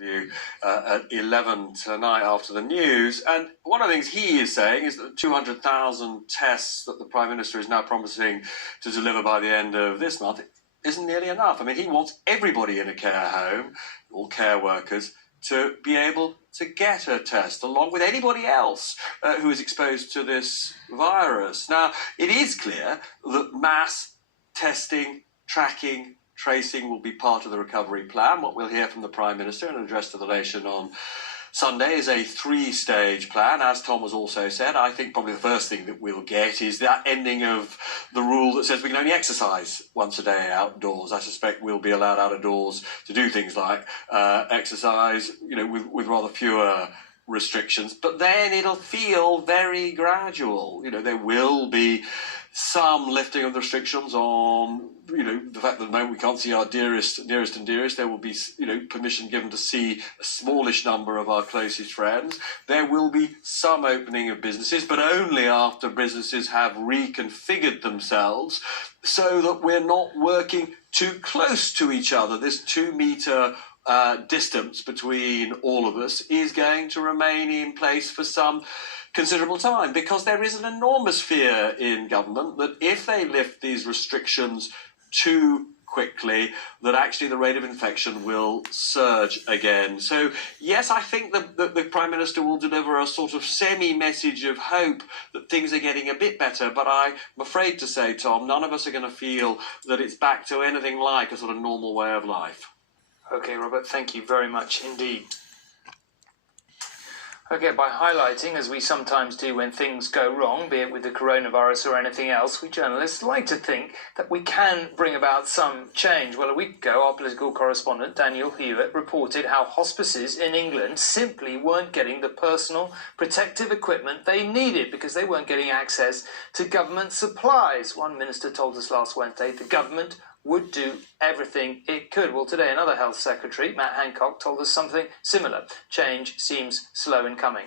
You at 11 tonight after the news, and one of the things he is saying is that 200,000 tests that the Prime Minister is now promising to deliver by the end of this month isn't nearly enough. I mean, he wants everybody in a care home, all care workers, to be able to get a test along with anybody else who is exposed to this virus. Now, it is clear that mass testing, tracking, tracing will be part of the recovery plan. What we'll hear from the Prime Minister in an address to the nation on Sunday is a three-stage plan. As Tom has also said, I think probably the first thing that we'll get is that ending of the rule that says we can only exercise once a day outdoors. I suspect we'll be allowed out of doors to do things like exercise, with rather fewer restrictions. But then it'll feel very gradual. There will be some lifting of the restrictions on, the fact that at the moment we can't see our nearest and dearest. There will be, permission given to see a smallish number of our closest friends. There will be some opening of businesses, but only after businesses have reconfigured themselves so that we're not working too close to each other. This 2-metre distance between all of us is going to remain in place for some considerable time, because there is an enormous fear in government that if they lift these restrictions too quickly, that actually the rate of infection will surge again. So yes, I think the Prime Minister will deliver a sort of semi-message of hope that things are getting a bit better, but I'm afraid to say, Tom, none of us are going to feel that it's back to anything like a sort of normal way of life. Okay, Robert, thank you very much indeed. Okay, by highlighting, as we sometimes do when things go wrong, be it with the coronavirus or anything else, we journalists like to think that we can bring about some change. Well, a week ago, our political correspondent, Daniel Hewitt, reported how hospices in England simply weren't getting the personal protective equipment they needed because they weren't getting access to government supplies. One minister told us last Wednesday the government would do everything it could. Well, today another Health Secretary, Matt Hancock, told us something similar. Change seems slow in coming.